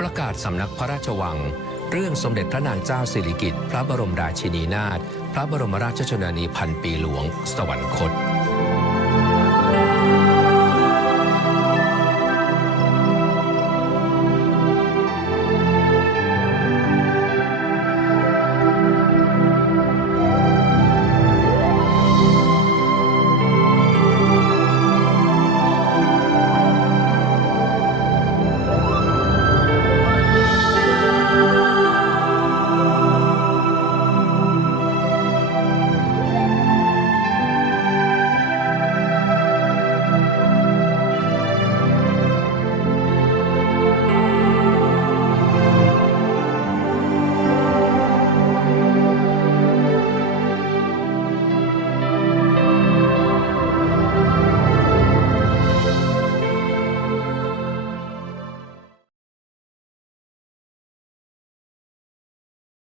ประกาศสำนักพระราชวัง เรื่องสมเด็จพระนางเจ้าสิริกิติ์พระบรมราชินีนาถพระบรมราชชนนีพันปีหลวง สวรรคต